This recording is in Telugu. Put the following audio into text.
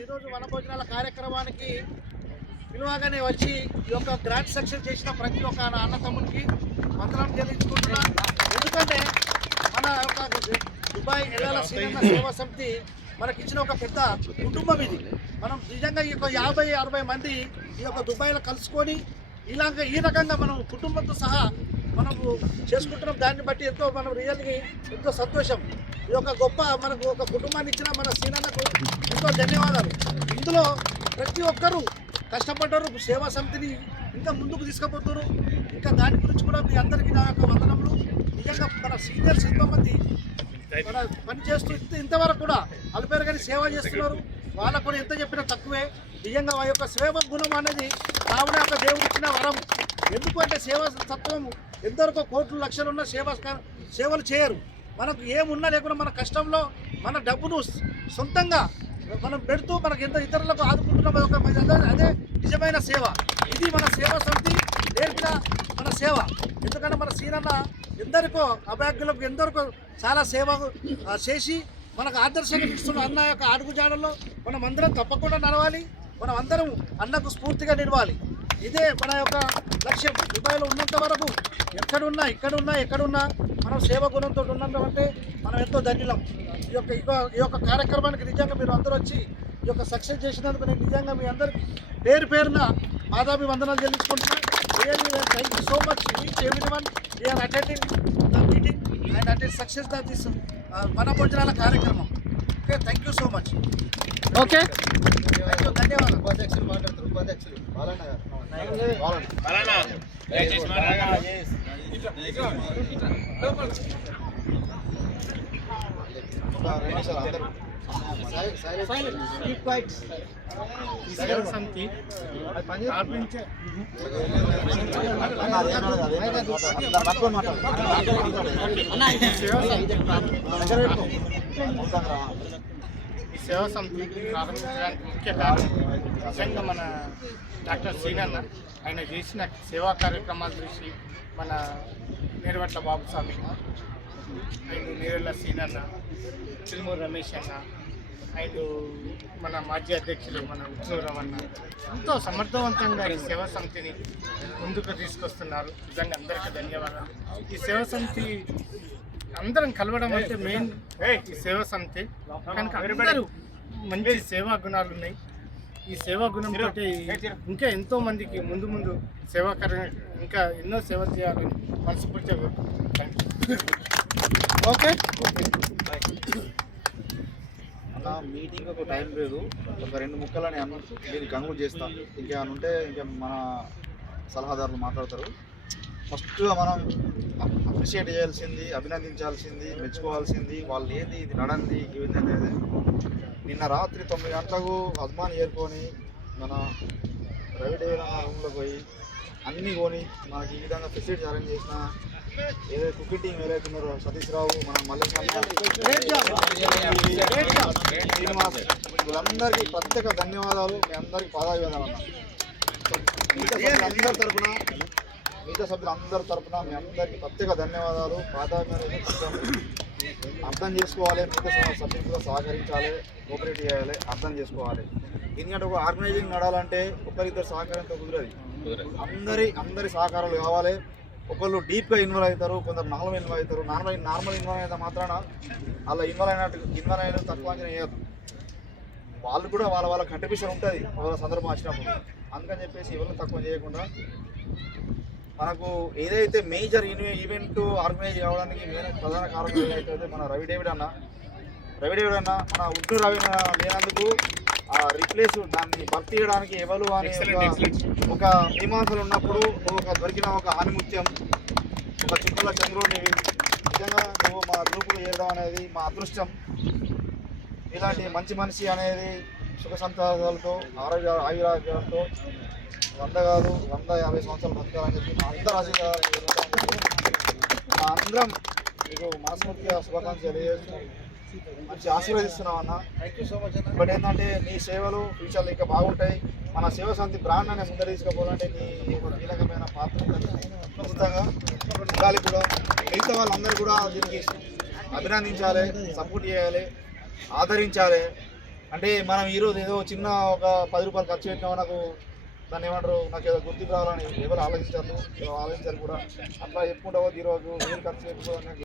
ఈరోజు వనభోజనాల కార్యక్రమానికి పిలువగానే వచ్చి ఈ యొక్క గ్రాండ్ సక్సెస్ చేసిన ప్రతి ఒక్క అన్న తమ్ముడికి వందనం చెల్లించుకుంటున్నా. ఎందుకంటే మన యొక్క దుబాయ్ ఎల్లాల శ్రీనన్న సేవా సమితి మనకిచ్చిన ఒక పెద్ద కుటుంబం ఇది. మనం నిజంగా ఈ యొక్క 50-60 మంది ఈ యొక్క దుబాయ్లో కలుసుకొని ఈ రకంగా మనం కుటుంబంతో సహా మనము చేసుకుంటున్నాం. దాన్ని బట్టి ఎంతో మనం రియల్గా ఎంతో సంతోషం. ఈ యొక్క గొప్ప మనకు ఒక కుటుంబాన్ని ఇచ్చిన మన శ్రీనన్నకు ఎంతో ధన్యవాదాలు. ఇందులో ప్రతి ఒక్కరూ కష్టపడ్డారు, సేవా సమితిని ఇంకా ముందుకు తీసుకుపోతారు. ఇంకా దాని గురించి కూడా మీ అందరికీ నా యొక్క వందనములు. నిజంగా మన సీనియర్స్ ఎంతోమంది మన పనిచేస్తూ ఇంతవరకు కూడా అల్పేరు కానీ సేవ చేస్తున్నారు. వాళ్ళకు కూడా ఎంత చెప్పినా తక్కువే. నిజంగా ఆ యొక్క సేవ గుణం అనేది రావణ యొక్క దేవుడు ఇచ్చిన వరం. ఎందుకంటే సేవా తత్వం ఎందరికో కోట్లు లక్షలు ఉన్న సేవలు చేయరు. మనకు ఏమున్నా లేకుండా మన కష్టంలో మన డబ్బును సొంతంగా మనం పెడుతూ మనకు ఎంత ఇతరులకు ఆదుకుంటున్నాం. అదే నిజమైన సేవ. ఇది మన సేవా సమితి నేర్పిన మన సేవ. ఎందుకంటే మన శ్రీనన్న ఎందరికో అభాగ్యులకు ఎందరికో చాలా సేవ చేసి మనకు ఆదర్శంగా ఇస్తున్న అన్న యొక్క అడుగుజాడల్లో మనం అందరం తప్పకుండా నడవాలి. మనం అందరం అన్నకు స్ఫూర్తిగా నిలవాలి. ఇదే మన యొక్క లక్ష్యం. దుబాయ్లో ఉన్నంత వరకు ఎక్కడున్నా మనం సేవ గుణంతో ఉన్నామంటే మనం ఎంతో ధన్యులం. ఈ యొక్క కార్యక్రమానికి నిజంగా మీరు అందరూ వచ్చి ఈ యొక్క సక్సెస్ చేసినందుకు నేను నిజంగా మీ అందరికి పేరున పాదాభివందనాలు చెల్లించుకుంటున్నాను. Thank you so much each everyone here attending the meeting and attend success the this వనభోజనాల కార్యక్రమం. Okay, thank you so much. Okay, ధన్యవాదాలు. ఉపాధ్యక్షులు మాట్లాడతారు. ఉపాధ్యక్షులు ఈ సేవా సమితి ప్రారంభించడానికి ముఖ్య కారణం నిజంగా మన డాక్టర్ శ్రీనన్న ఆయన చేసిన సేవా కార్యక్రమాలు చూసి మన నేరవట్ల బాబుస్వామి అండ్ నేరెళ్ళ శ్రీనన్న, చిలుమూరు రమేష్ అన్న అండ్ మన మాజీ అధ్యక్షులు మన ఉత్సవరావు అన్న ఎంతో సమర్థవంతంగా ఈ సేవా సమితిని ముందుకు తీసుకొస్తున్నారు. నిజంగా అందరికీ ధన్యవాదాలు. ఈ సేవా సమితి అందరం కలవడం అంటే మెయిన్ ఈ సేవా సమితి. కనుక అందరూ మంచి సేవా గుణాలు ఉన్నాయి. ఈ సేవా గుణం తోటి ఇంకా ఎంతో మందికి ముందు సేవాకరంగా ఇంకా ఎన్నో సేవ చేయాలని మనస్ఫూర్తిగా. ఓకే, అన్న మీటింగ్ ఒక టైం లేదు, ఒక 2 ముక్కలని దీన్ని కంక్లూడ్ చేస్తాం. ఇంకేమైనా ఉంటే ఇంకా మన సలహాదారులు మాట్లాడతారు. ఫస్ట్గా మనం అప్రిషియేట్ చేయాల్సింది, అభినందించాల్సింది, మెచ్చుకోవాల్సింది వాళ్ళు ఏది ఇది నడంది ఏది అనేది. నిన్న రాత్రి 9 గంటలకు అజ్మాన్ ఏరుకొని మన రవిడేవర రూమ్లో పోయి అన్నీ కొని మనకి ఈ విధంగా ఫెసిలిటీస్ అరేంజ్ చేసిన ఏదైతే కుకింగ్ టీం ఏదైతే ఉన్నారో సతీష్ రావు, మన శ్రీనివాస్, వీళ్ళందరికీ ప్రత్యేక ధన్యవాదాలు. మీ అందరికీ పాదాభివందనాలు అన్న. మిగతా సభ్యులందరి తరఫున మీ అందరికీ ప్రత్యేక ధన్యవాదాలు, పాదాభివందనాలు. అర్థం చేసుకోవాలి, మిగతా సభ్యులు కూడా సహకరించాలి, కోఆపరేట్ చేయాలి, అర్థం చేసుకోవాలి. ఎందుకంటే ఒక ఆర్గనైజింగ్ నడాలంటే ఒకరిద్దరు సహకారంతో కుదరదు. అందరి సహకారాలు కావాలి. ఒకళ్ళు డీప్గా ఇన్వాల్వ్ అవుతారు, కొందరు నార్మల్ ఇన్వాల్వ్ అవుతారు. నార్మల్ ఇన్వాల్వ్ అయితే మాత్రాన అలా ఇన్వాల్వ్ అయిన తక్కువ అంచనా వేయద్దు. వాళ్ళు కూడా వాళ్ళ కంట్రిబ్యూషన్ ఉంటుంది వాళ్ళ సందర్భం వచ్చినప్పుడు. అందుకని చెప్పేసి ఎవరిని తక్కువ చేయకుండా మనకు ఏదైతే మేజర్ ఈవెంట్ ఆర్గనైజ్ కావడానికి ప్రధాన కారణం ఏదైతే మన రవి డేవిడ్ అన్న మన ఉట్టు రవి లేనందుకు రిప్లేస్ దాన్ని భర్తీ చేయడానికి ఎవరు అని ఒక మీమాంసలు ఉన్నప్పుడు దొరికిన ఒక ఆనిముత్యం, ఒక చుట్టుల చంద్రుడిని నిజంగా నువ్వు మా గ్రూపులో చేరడం అనేది మా అదృష్టం. ఇలాంటి మంచి మనిషి అనేది సుఖ సంతోషాలతో ఆయురాగ్యాలతో 100 కాదు 150 సంవత్సరాలు బతకాలని చెప్పి మా అందరూ మా అందరం మీకు మనస్ఫూర్తిగా శుభాకాంక్షలు తెలియజేస్తూ మంచి ఆశీర్వదిస్తున్నాం అన్న. థ్యాంక్ యూ సో మచ్ అన్న. బట్ ఏంటంటే నీ సేవలు ఫ్యూచర్లో ఇంకా బాగుంటాయి. మన సేవ సమితి బ్రాండ్ అనే ముందర తీసుకోవాలంటే నీ ఒక కీలకమైన పాత్ర ఖచ్చితంగా ఉండాలి. కూడా మిగతా వాళ్ళందరూ కూడా దీనికి అభినందించాలి, సపోర్ట్ చేయాలి. ఆదరించాలి. అంటే మనం ఈరోజు ఏదో చిన్న ఒక 10 రూపాయలు ఖర్చు పెట్టినా నాకు దాన్ని ఏమంటారు, నాకు ఏదో గుర్తుకు రావాలని ఎవరు ఆలోచించారు కూడా. అట్లా చెప్పుకుంటా ఈరోజు 1000 ఖర్చు పెట్టుకోవడానికి